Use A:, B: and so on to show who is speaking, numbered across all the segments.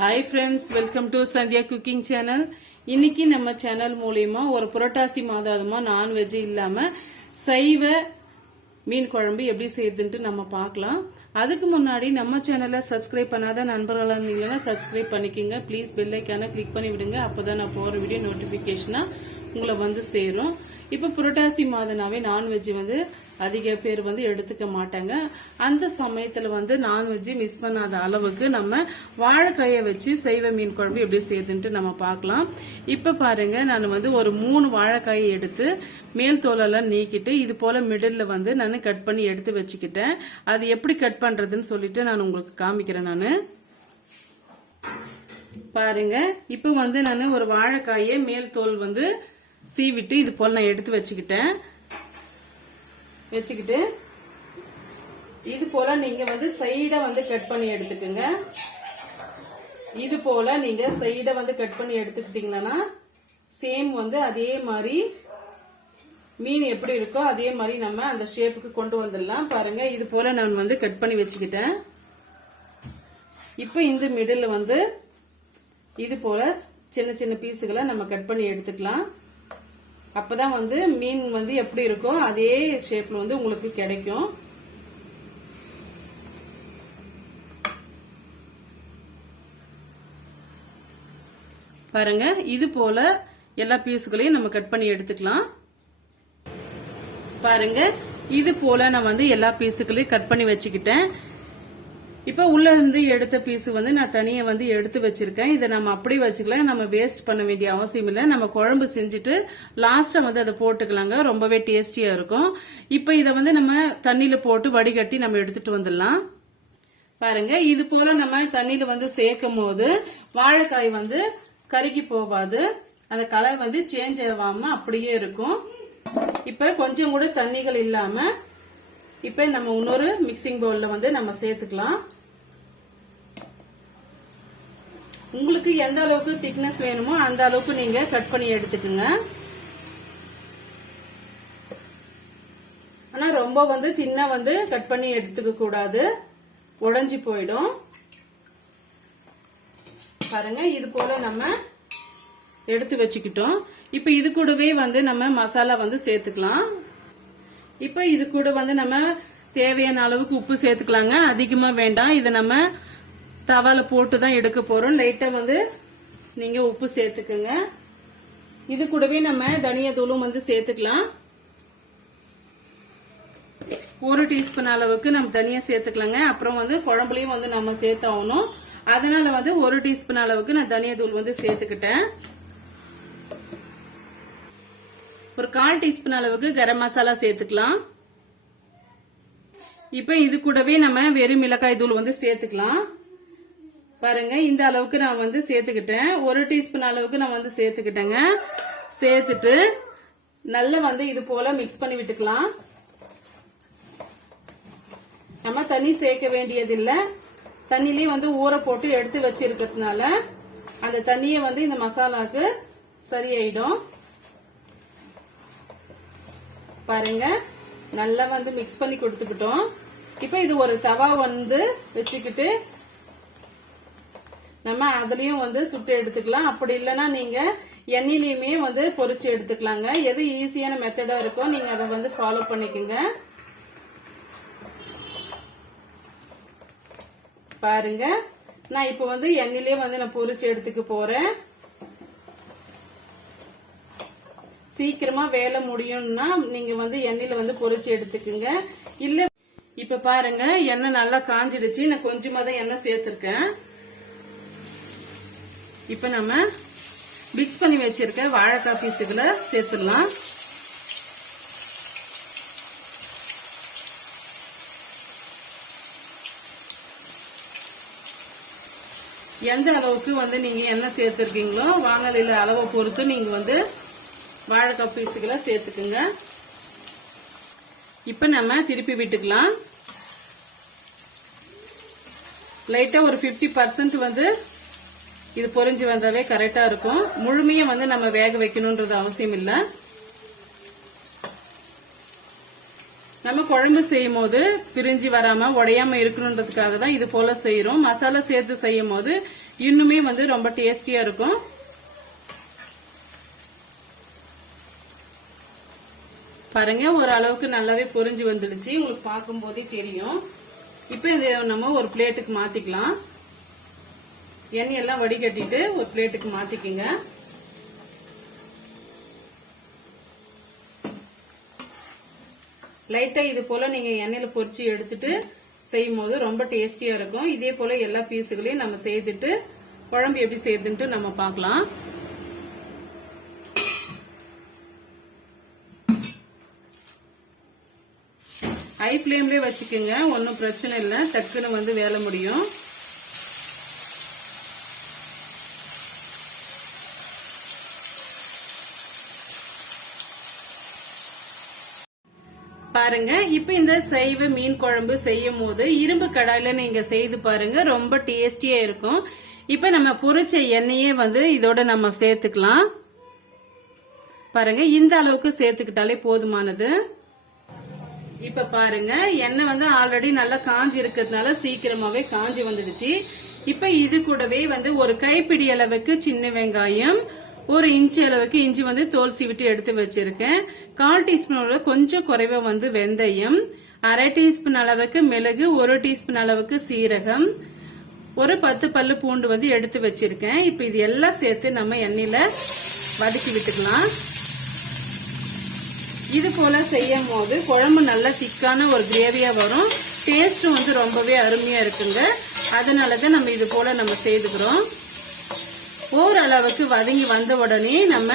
A: Hi friends welcome to Sandhya cooking channel இன்னைக்கு நம்ம channel மூலயமா ஒரு புரட்டாசி மாதாதமா நான்வெஜ் இல்லாம சைவ மீன் குழம்பு எப்படி செய்யுதுன்ட்டு நம்ம பார்க்கலாம். அதுக்கு முன்னாடி நம்ம சேனலை சப்ஸ்கிரைப் பண்ணாத நண்பர்களாக இருந்தீங்கன்னா சப்ஸ்கிரைப் பண்ணிக்கோங்க. ப்ளீஸ் பெல்லைக்கான கிளிக் பண்ணி விடுங்க அப்பதான் நான் போகிற வீடியோ நோட்டிஃபிகேஷனாக உங்களை வந்து சேரும். இப்போ புரட்டாசி மாதனாவே நான்வெஜ் வந்து அதிக பேர் வந்து எடுத்துக்க மாட்டாங்க. அந்த சமயத்துல வந்து நான்வெஜ் மிஸ் பண்ணாத அளவுக்கு நம்ம வாழைக்காயை வச்சு சைவ மீன் குழம்பு எப்படி செய்யுதுன்ட்டு நம்ம பார்க்கலாம். இப்ப பாருங்க நான் வந்து ஒரு மூணு வாழைக்காயை எடுத்து மேல் தோலெல்லாம் நீக்கிட்டு இது போல மிடில் வந்து நான் கட் பண்ணி எடுத்து வச்சுக்கிட்டேன். அது எப்படி கட் பண்றதுன்னு சொல்லிட்டு நான் உங்களுக்கு காமிக்கிறேன் நான். பாருங்க இப்போ வந்து நான் ஒரு வாழைக்காயை மேல் தோல் வந்து சீவிட்டு இது போல நான் எடுத்து வச்சுக்கிட்டேன். வச்சுக்கிட்டு இது போல நீங்க வந்து சைடா வந்து கட் பண்ணி எடுத்துக்கோங்க. இது போல நீங்க சைடா வந்து கட் பண்ணி எடுத்துக்கிட்டீங்கன்னா சேம் வந்து அதே மாதிரி மீன் எப்படி இருக்கோ அதே மாதிரி நம்ம அந்த ஷேப்புக்கு கொண்டு வந்துடலாம். பாருங்க இது போல நான் வந்து கட் பண்ணி வச்சுக்கிட்டேன். இப்போ இந்த மிடில் வந்து இது போல சின்ன சின்ன பீஸுகளை நம்ம கட் பண்ணி எடுத்துக்கலாம். அப்பதான் வந்து மீன் வந்து எப்படி இருக்கோ அதே ஷேப்ல வந்து உங்களுக்கு கிடைக்கும். பாருங்க இது போல எல்லா பீஸுகளையும் நம்ம கட் பண்ணி எடுத்துக்கலாம். பாருங்க இது போல நான் வந்து எல்லா பீஸுகளையும் கட் பண்ணி வச்சுக்கிட்டேன். இப்ப உள்ள இருந்து எடுத்த பீஸ் வந்து நான் தனியா வந்து எடுத்து வச்சிருக்கேன். இதை நம்ம அப்படியே வச்சுக்கலாம் நம்ம வேஸ்ட் பண்ண வேண்டிய அவசியம் இல்லை. நம்ம குழம்பு செஞ்சுட்டு லாஸ்டா வந்து அதை போட்டுக்கலாங்க. ரொம்பவே டேஸ்டியா இருக்கும். இப்ப இதை வந்து நம்ம தண்ணியில போட்டு வடிகட்டி நம்ம எடுத்துட்டு வந்துடலாம். பாருங்க. இது போல நம்ம தண்ணியில வந்து சேர்க்கும் போது வாழைக்காய் வந்து கருகி போகாது. அந்த கலர் வந்து சேஞ்ச் ஆகாம அப்படியே இருக்கும். இப்ப கொஞ்சம் கூட தண்ணிகள் இல்லாம இப்போ நம்ம இன்னொரு மிக்சிங் பவுல்ல வந்து நம்ம சேர்த்துக்கலாம். உங்களுக்கு எந்த அளவுக்கு திக்னஸ் வேணுமோ அந்த அளவுக்கு நீங்க கட் பண்ணி எடுத்துக்கோங்க. ஆனா ரொம்ப வந்து தின்னா வந்து கட் பண்ணி எடுத்துக்க கூடாது. உடஞ்சி போயிடும். பாருங்க இது போல நம்ம எடுத்து வச்சுக்கிட்டோம். இப்ப இது கூடவே வந்து நம்ம மசாலா வந்து சேர்த்துக்கலாம். இப்ப இது கூட வந்து நம்ம தேவையான அளவுக்கு உப்பு சேர்த்துக்கலாங்க. அதிகமா வேண்டாம். இதை நம்ம தவால போட்டு தான் எடுக்க போறோம். லைட்டா வந்து நீங்க உப்பு சேர்த்துக்குங்க. இது கூடவே நம்ம தனியா தூளும் வந்து சேர்த்துக்கலாம். ஒரு டீஸ்பூன் அளவுக்கு நம்ம தனியா சேர்த்துக்கலாங்க. அப்புறம் வந்து குழம்புலயும் வந்து நம்ம சேர்த்தாகணும். அதனால வந்து ஒரு டீஸ்பூன் அளவுக்கு நான் தனியா தூள் வந்து சேர்த்துக்கிட்டேன். ஒரு கால் டீஸ்பூன் அளவுக்கு கரம் மசாலா சேர்த்துக்கலாம். இப்ப இது கூடவே நம்ம வெறும் மிளகாய் தூள் வந்து சேர்த்துக்கலாம். பாருங்க இந்த அளவுக்கு நான் வந்து சேர்த்துக்கிட்டேன். ஒரு டீஸ்பூன் அளவுக்கு நான் வந்து சேர்த்துக்கிட்டேங்க. சேர்த்துட்டு நல்லா வந்து இது போல மிக்ஸ் பண்ணி விட்டுக்கலாம். நம்ம தண்ணி சேர்க்க வேண்டியதில்லை. தண்ணிலேயே வந்து ஊற போட்டு எடுத்து வச்சிருக்கிறதுனால அந்த தண்ணியை வந்து இந்த மசாலாவுக்கு சரியாயிடும். பாருங்க. நல்லா வந்து மிக்ஸ் பண்ணி கொடுத்துக்கிட்டோம். இப்ப இது ஒரு தவா வந்து வச்சுக்கிட்டு நம்ம அதுலயும் வந்து சுட்டு எடுத்துக்கலாம். அப்படி இல்லைன்னா நீங்க எண்ணெயிலையுமே வந்து பொரிச்சு எடுத்துக்கலாங்க. எது ஈஸியான மெத்தடா இருக்கோ நீங்க அதை வந்து ஃபாலோ பண்ணிக்கோங்க. பாருங்க. நான் இப்ப வந்து எண்ணெயிலே வந்து நான் பொரிச்சு எடுத்துக்க போறேன். சீக்கிரமா வேலை முடியும்னா நீங்க வந்து எண்ணெயில வந்து பொறிச்சு எடுத்துக்குங்க. இல்ல இப்ப பாருங்க எண்ணெய் நல்லா காஞ்சிடுச்சு. நான் கொஞ்சமா தான் எண்ணெய் சேர்த்திருக்கேன். இப்ப நம்ம மிக்ஸ் பண்ணி வச்சிருக்க வாழைக்காய் பீஸுகளை சேர்த்துடலாம். எந்த அளவுக்கு வந்து நீங்க எண்ணெய் சேர்த்திருக்கீங்களோ வாங்கலையில அளவை பொறுத்து நீங்க வந்து வாழைக்காய் பீஸுகளை சேர்த்துக்குங்க. இப்ப நம்ம திருப்பி விட்டுக்கலாம். லைட்டா ஒரு பிப்டி பர்சன்ட் வந்து இது பொரிஞ்சு வந்தாவே கரெக்டா இருக்கும். முழுமையாக வந்து நம்ம வேக வைக்கணும்ன்றது அவசியம் இல்ல. நம்ம குழம்பு செய்யும் போது பிரிஞ்சு வராம உடையாம இருக்கணுன்றதுக்காக தான் இது போல செய்யறோம் மசாலா சேர்த்து செய்யும் போது இன்னுமே வந்து ரொம்ப டேஸ்டியா இருக்கும். பாருங்க ஒரு அளவுக்கு நல்லாவே பொறிஞ்சு வந்துடுச்சு. உங்களுக்கு பார்க்கும் போதே தெரியும். இப்ப இதை நம்ம ஒரு பிளேட்டுக்கு மாத்திக்கலாம். எண்ணெயெல்லாம் வடிகட்டிட்டு ஒரு பிளேட்டுக்கு மாத்திக்கங்க. லைட்டா இது போல நீங்க எண்ணெயில பொரிச்சு எடுத்துட்டு செய்யும் போது ரொம்ப டேஸ்டியா இருக்கும். இதே போல எல்லா பீஸுகளையும் நம்ம செய்துட்டு குழம்பு எப்படி செய்யுதுன்ட்டு நம்ம பார்க்கலாம். ஃப்ளேம்லயே வச்சுக்கோங்க. ஒன்றும் பிரச்சனை இல்லை. டக்குன்னு வந்து வேலை முடியும். பாருங்க. இப்ப இந்த சைவ மீன் குழம்பு செய்யும் போது இரும்பு கடாயில நீங்க செய்து பாருங்க. ரொம்ப டேஸ்டியா இருக்கும். இப்ப நம்ம பொரிச்ச எண்ணெயே வந்து இதோட நம்ம சேர்த்துக்கலாம். பாருங்க. இந்த அளவுக்கு சேர்த்துக்கிட்டாலே போதுமானது. இப்ப பாருங்க எண்ணெய் வந்து ஆல்ரெடி நல்லா காஞ்சி இருக்கிறதுனால சீக்கிரமாவே காஞ்சி வந்துடுச்சு. இப்ப இது கூடவே வந்து ஒரு கைப்பிடி அளவுக்கு சின்ன வெங்காயம் ஒரு இன்ச்சு அளவுக்கு இஞ்சி வந்து தோல் சீவிட்டு எடுத்து வச்சிருக்கேன். கால் டீஸ்பூனோட கொஞ்சம் குறைவா வந்து வெந்தயம் அரை டீஸ்பூன் அளவுக்கு மிளகு ஒரு டீஸ்பூன் அளவுக்கு சீரகம் ஒரு பத்து பல்லு பூண்டு வந்து எடுத்து வச்சிருக்கேன். இப்ப இது எல்லாம் சேர்த்து நம்ம எண்ணெயில வதக்கி விட்டுக்கலாம். இது போல செய்யும் போது குழம்பு நல்லா திக்கான ஒரு கிரேவியா வரும். டேஸ்ட்டும் வந்து ரொம்பவே அருமையா இருக்குங்க. அதனாலதான் நம்ம இது போல நம்ம செய்துக்கிறோம். ஓரளவுக்கு வதங்கி வந்த உடனே நம்ம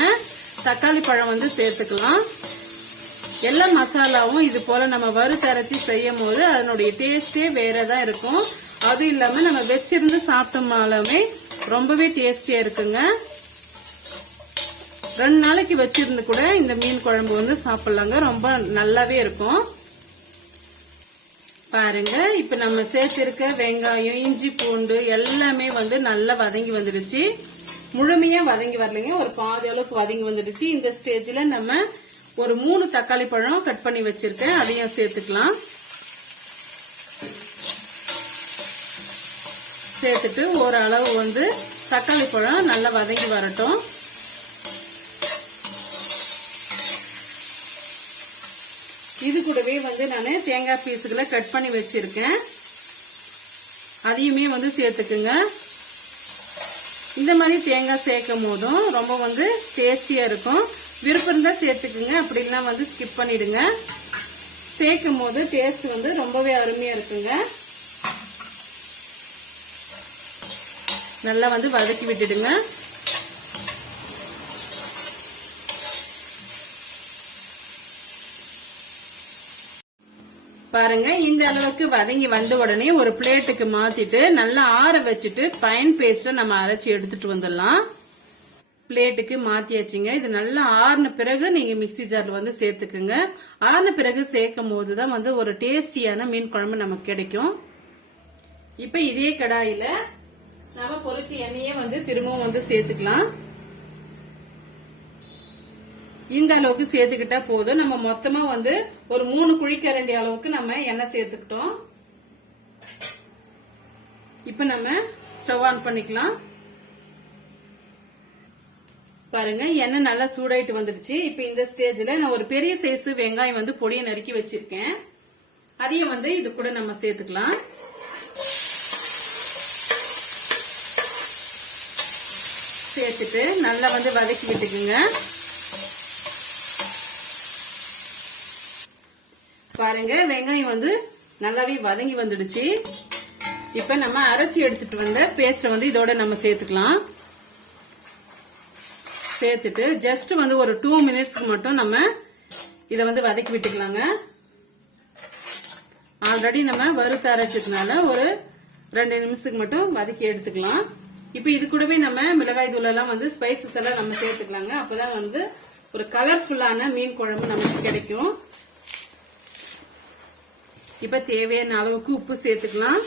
A: தக்காளி பழம் வந்து சேர்த்துக்கலாம். எல்லா மசாலாவும் இது போல நம்ம வறுத்தரைச்சி செய்யும் போது அதனுடைய டேஸ்டே வேறதான் இருக்கும். அதுவும் இல்லாம நம்ம வச்சிருந்து சாப்பிட்டோம்னாலுமே ரொம்பவே டேஸ்டியா இருக்குங்க. ரெண்டு நாளைக்கு வச்சிருந்து கூட இந்த மீன் குழம்பு வந்து சாப்பிடலாங்க. ரொம்ப நல்லாவே இருக்கும். பாருங்க இப்ப நம்ம சேர்த்திருக்க வெங்காயம் இஞ்சி பூண்டு எல்லாமே வந்து நல்லா வதங்கி வந்துடுச்சு. முழுமையா வதங்கி வரலைங்க. ஒரு பாதி அளவுக்கு வதங்கி வந்துடுச்சு. இந்த ஸ்டேஜ்ல நம்ம ஒரு மூணு தக்காளி பழம் கட் பண்ணி வச்சிருக்கேன். அதையும் சேர்த்துக்கலாம். சேர்த்துட்டு ஒரு அளவு வந்து தக்காளி பழம் நல்லா வதங்கி வரட்டும். இது கூடவே வந்து நான் தேங்காய் பீஸுகளை கட் பண்ணி வச்சிருக்கேன். அதையுமே வந்து சேர்த்துக்குங்க. இந்த மாதிரி தேங்காய் சேர்க்கும் போதும் ரொம்ப வந்து டேஸ்டியா இருக்கும். விருப்பம் இருந்தால் சேர்த்துக்குங்க அப்படின்னா வந்து ஸ்கிப் பண்ணிடுங்க. சேர்க்கும் போது டேஸ்ட் வந்து ரொம்பவே அருமையா இருக்குங்க. நல்லா வந்து வதக்கி விட்டுடுங்க. பாருங்க இந்த அளவுக்கு வதங்கி வந்த உடனே ஒரு பிளேட்டுக்கு மாத்திட்டு நல்லா ஆற வச்சுட்டு பைன் பேஸ்ட நம்ம அரைச்சி எடுத்துட்டு வந்துடலாம். பிளேட்டுக்கு மாத்தியாச்சுங்க. இது நல்லா ஆறின பிறகு நீங்க மிக்சி ஜார்ல வந்து சேர்த்துக்குங்க. ஆறின பிறகு சேர்க்கும் போதுதான் வந்து ஒரு டேஸ்டியான மீன் குழம்பு நமக்கு கிடைக்கும். இப்ப இதே கடாயில நம்ம பொரிச்ச எண்ணெயே வந்து திரும்பவும் வந்து சேர்த்துக்கலாம். இந்த அளவுக்கு சேர்த்துக்கிட்டா போதும். நம்ம மொத்தமா வந்து ஒரு மூணு குழிக்கரண்டி அளவுக்கு நம்ம எண்ணெய் சேர்த்துக்கிட்டோம். இப்ப நம்ம ஸ்டவ் ஆன் பண்ணிக்கலாம். பாருங்க எண்ணெய் நல்லா சூடாயிட்டு வந்துடுச்சு. இப்ப இந்த ஸ்டேஜ்ல நான் ஒரு பெரிய சைஸ் வெங்காயம் வந்து பொடியை நறுக்கி வச்சிருக்கேன். அதையும் வந்து இது கூட நம்ம சேர்த்துக்கலாம். சேர்த்துட்டு நல்லா வந்து வதக்கி விட்டுக்குங்க பாருங்க வெங்காயம் வந்து நல்லாவே வதங்கி வந்துடுச்சு. இப்ப நம்ம அரைச்சி எடுத்துட்டு வந்த பேஸ்ட வந்து இதோட நம்ம சேர்த்துக்கலாம். சேர்த்துட்டு ஜஸ்ட் வந்து ஒரு டூ மினிட்ஸ்க்கு மட்டும் நம்ம இத வந்து வதக்கி விட்டுக்கலாங்க. ஆல்ரெடி நம்ம வறுத்து அரைச்சதுனால ஒரு ரெண்டு நிமிஷத்துக்கு மட்டும் வதக்கி எடுத்துக்கலாம். இப்ப இது கூடவே நம்ம மிளகாய் தூள் எல்லாம் வந்து ஸ்பைசஸ் எல்லாம் நம்ம சேர்த்துக்கலாங்க. அப்பதான் வந்து ஒரு கலர்ஃபுல்லான மீன் குழம்பு நமக்கு கிடைக்கும். இப்ப தேவையான அளவுக்கு உப்பு சேர்த்துக்கலாம்.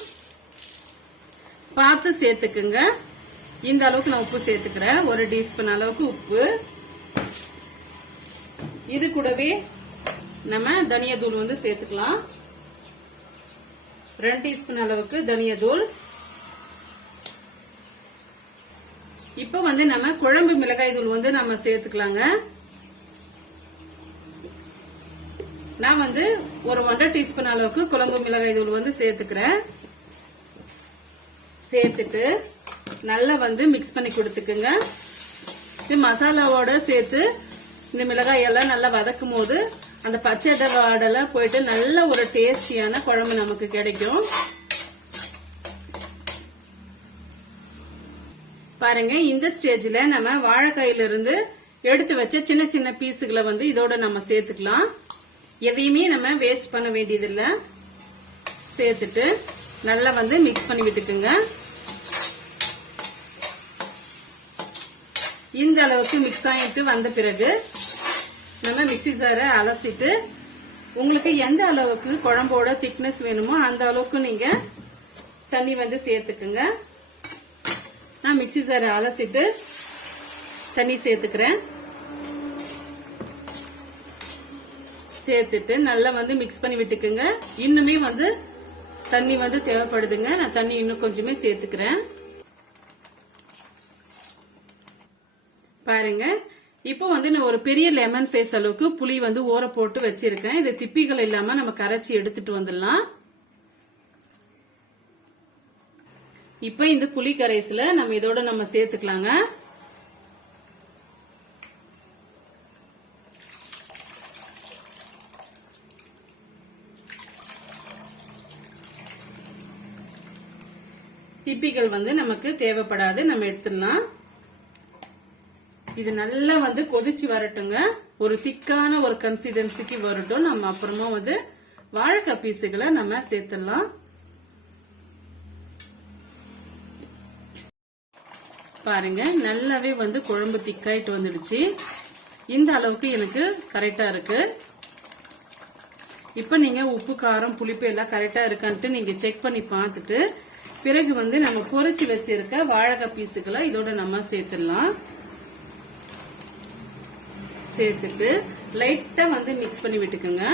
A: பார்த்து சேர்த்துக்குங்க. இந்த அளவுக்கு நான் உப்பு சேர்த்துக்கிறேன். ஒரு டீஸ்பூன் அளவுக்கு உப்பு. இது கூடவே நம்ம தனியா தூள் வந்து சேர்த்துக்கலாம். ரெண்டு டீஸ்பூன் அளவுக்கு தனியா தூள் இப்ப வந்து நம்ம குழம்பு மிளகாய் தூள் வந்து நம்ம சேர்த்துக்கலாங்க. நான் வந்து ஒரு ஒன்றரை டீஸ்பூன் அளவுக்கு குழம்பு மிளகாய் தூள் வந்து சேர்த்துக்கிறேன். சேர்த்துட்டு நல்லா வந்து மிக்ஸ் பண்ணி கொடுத்துக்குங்க. இது மசாலாவோட சேர்த்து இந்த மிளகாய் எல்லாம் நல்லா வதக்கும் போது அந்த பச்சை வாடெல்லாம் போயிட்டு நல்ல ஒரு டேஸ்டியான குழம்பு நமக்கு கிடைக்கும். பாருங்க இந்த ஸ்டேஜ்ல நம்ம வாழைக்காயில இருந்து எடுத்து வச்ச சின்ன சின்ன பீஸுகளை வந்து இதோட நம்ம சேர்த்துக்கலாம். எதையுமே நம்ம வேஸ்ட் பண்ண வேண்டியதில்லை. சேர்த்துட்டு நல்லா வந்து மிக்ஸ் பண்ணி விட்டுக்குங்க. இந்த அளவுக்கு மிக்ஸ் ஆகிட்டு வந்த பிறகு நம்ம மிக்சி ஜாரை அலசிட்டு உங்களுக்கு எந்த அளவுக்கு குழம்போட திக்னஸ் வேணுமோ அந்த அளவுக்கு நீங்க தண்ணி வந்து சேர்த்துக்குங்க. நான் மிக்சி ஜாரை அலசிட்டு தண்ணி சேர்த்துக்கிறேன். சேர்த்துட்டு நல்லா வந்து மிக்ஸ் பண்ணி விட்டுக்குங்க. இன்னுமே வந்து தண்ணி வந்து தேவைப்படுதுங்க. நான் தண்ணி இன்னும் கொஞ்சமே சேர்த்துக்கிறேன். பாருங்க. இப்போ வந்து நான் ஒரு பெரிய லெமன் சைஸ் அளவுக்கு புளி வந்து ஊற போட்டு வச்சிருக்கேன். இது திப்பிகள் இல்லாம நம்ம கரைச்சி எடுத்துட்டு வந்துடலாம். இப்போ இந்த புளி கரைசில நம்ம இதோட நம்ம சேர்த்துக்கலாங்க. திப்பிகள் வந்து நமக்கு தேவைப்படாது. நம்ம எடுத்துடலாம். இது நல்லா வந்து கொதிச்சு வரட்டுங்க. ஒரு திக்கான ஒரு கன்சிஸ்டன்சிக்கு வரட்டும். நம்ம அப்புறமா வந்து வாழைக்காய் பீஸுகளை நம்ம சேர்த்துடலாம். பாருங்க நல்லாவே வந்து குழம்பு திக்காயிட்டு வந்துடுச்சு. இந்த அளவுக்கு எனக்கு கரெக்டா இருக்கு. இப்ப நீங்க உப்பு காரம் புளிப்பு எல்லாம் கரெக்டா இருக்கான்ட்டு நீங்க செக் பண்ணி பார்த்துட்டு பிறகு வந்து நம்ம பொரிச்சு வச்சிருக்க வாழைக்காய் பீஸுகளை இதோட நம்ம சேர்த்துடலாம். சேர்த்துட்டு லைட்டா வந்து மிக்ஸ் பண்ணி விட்டுக்குங்க.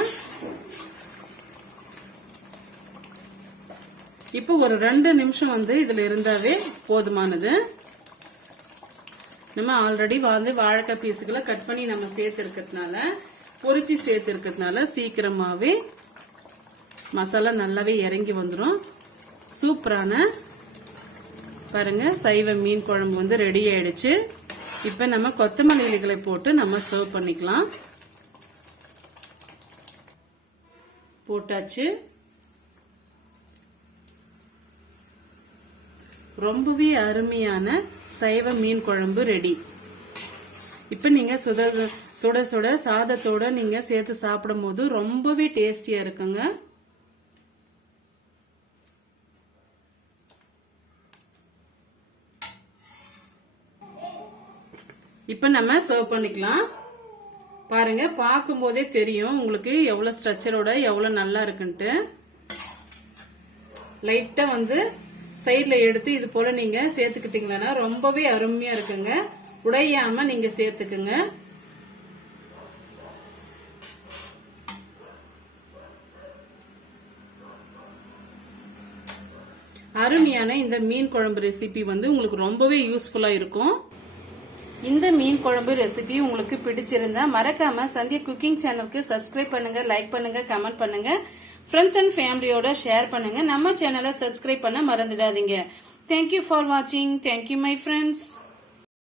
A: இப்போ ஒரு ரெண்டு நிமிஷம் வந்து இதுல இருந்தாவே போதுமானது. நம்ம ஆல்ரெடி வந்து வாழைக்காய் பீஸுகளை கட் பண்ணி நம்ம சேர்த்து இருக்கிறதுனால பொரிச்சு சேர்த்து இருக்கிறதுனால சீக்கிரமாவே மசாலா நல்லாவே இறங்கி வந்துடும் சூப்பரான பாருங்க சைவ மீன் குழம்பு வந்து ரெடி ஆயிடுச்சு. இப்ப நம்ம கொத்தமல்லி இலைகளை போட்டு நம்ம சர்வ் பண்ணிக்கலாம். போட்டாச்சு. ரொம்பவே அருமையான சைவ மீன் குழம்பு ரெடி இப்ப நீங்க சுட சுட சுட சாதத்தோட நீங்க சேர்த்து சாப்பிடும் போது ரொம்பவே டேஸ்டியா இருக்குங்க. இப்போ நம்ம சர்வ் பண்ணிக்கலாம். பாருங்க பார்க்கும்போதே தெரியும் உங்களுக்கு எவ்வளோ ஸ்ட்ரக்சரோட எவ்வளோ நல்லா இருக்குன்ட்டு. லைட்டாக வந்து சைடில் எடுத்து இது போல் நீங்கள் சேர்த்துக்கிட்டீங்கன்னா ரொம்பவே அருமையாக இருக்குங்க. உடையாமல் நீங்கள் சேர்த்துக்குங்க. அருமையான இந்த மீன் குழம்பு ரெசிபி வந்து உங்களுக்கு ரொம்பவே யூஸ்ஃபுல்லாக இருக்கும். இந்த மீன் குழம்பு ரெசிபி உங்களுக்கு பிடிச்சிருந்தா மறக்காம சந்தியா குக்கிங் சேனலுக்கு சப்ஸ்கிரைப் பண்ணுங்க லைக் பண்ணுங்க கமெண்ட் பண்ணுங்க. ஃப்ரெண்ட்ஸ் அண்ட் ஃபேமிலியோட ஷேர் பண்ணுங்க. நம்ம சேனலை சப்ஸ்கிரைப் பண்ண மறந்துடாதீங்க. தேங்க்யூ ஃபார் வாட்சிங் தேங்க்யூ மை ஃப்ரெண்ட்ஸ்